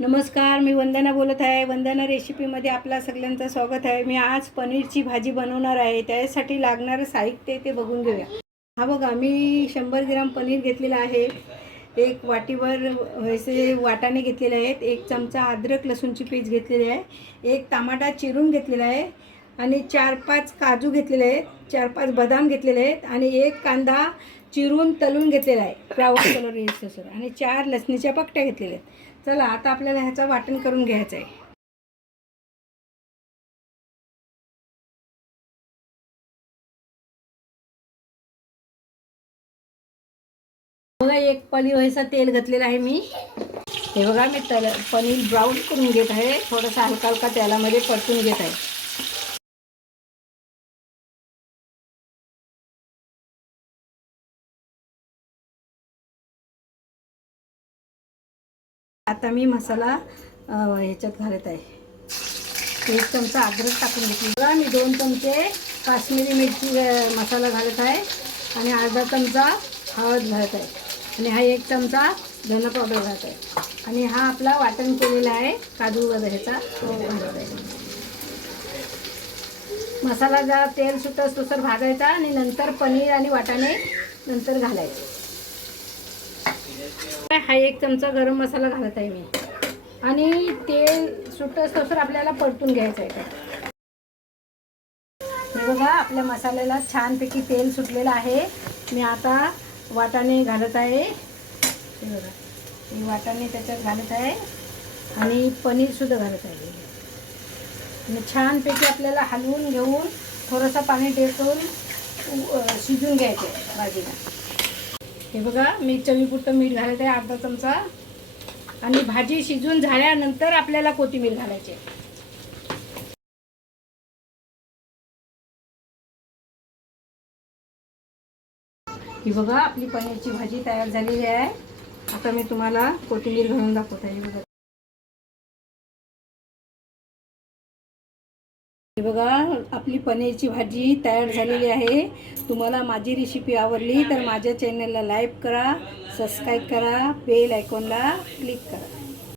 नमस्कार, मी वंदना बोलत आहे. वंदना रेसिपीमध्ये आपल्या सगळ्यांचं स्वागत आहे. मी आज पनीरची भाजी बनवणार आहे. त्यासाठी लागणारं साहित्य ते बघून घेऊया. हा बघा, मी 100 ग्राम पनीर घेतलेलं आहे. एक वाटीवर वैसे वाटाणे घेतलेले आहेत. 1 चमचा अद्रक लसूणची पेस्ट घेतलेली आहे. 1 टमाटा चिरून घेतलेला आहे आणि 4-5 काजू घेतलेले आहेत. 4-5 बदाम घेतलेले आहेत आणि 1 कांदा चिरून तळून घेतलेला आहे ब्राऊन कलर येईस्तोवर आणि 4 लसणीच्या पकट्या घेतलेल्या आहेत. चला आता आपल्याला ह्याचं वाटण करून घ्यायचं आहे. बघा, 1 पळी व्हायचा तेल घातलेलं आहे मी. हे बघा, मी पनीर ब्राऊन करून घेत आहे. थोडासा हलका हलका तेलामध्ये परतून घेत आहे. आता मी मसाला ह्याच्यात घालत आहे. 1 चमचा अद्रक टाकून घेतली. बघा, मी 2 चमचे काश्मीरी मिरची मसाला घालत आहे आणि अर्धा चमचा हळद घालत आहे आणि हा 1 चमचा धना पावडर घालत आहे आणि हा आपला वाटण केलेला आहे काजू वगैरेचा तो घालत आहे. मसाला जरा तेल सुटस तसं भाजायचा आणि नंतर पनीर आणि वाटाणे नंतर घालायचे. हा 1 चमचा गरम मसाला घालत आहे मी आणि तेल सुटस तसं आपल्याला परतून घ्यायचं आहे. हे बघा, आपल्या मसाल्याला छानपैकी तेल सुटलेलं आहे. मी आता वाटाणे घालत आहे. हे बघा, मी वाटाणे त्याच्यात घालत आहे आणि पनीरसुद्धा घालत आहे आणि छानपैकी आपल्याला हलवून घेऊन थोडंसं पाणी टाकून शिजून घ्यायचं आहे भाजीला. हे बघा, मी चवीपुरतं मीठ घालत आहे अर्धा चमचा आणि भाजी शिजून झाल्यानंतर आपल्याला कोथिंबीर घालायची आहे. ही बघा, आपली पनीरची भाजी तयार झालेली आहे. आता मी तुम्हाला कोथिंबीर घालून दाखवत आहे. हे बघा, आपली पनीरची भाजी तयार झालेली आहे. तुम्हाला माझी रेसिपी आवडली तर माझ्या चॅनलला लाईक करा, सबस्क्राईब करा, बेल आयकॉनला क्लिक करा.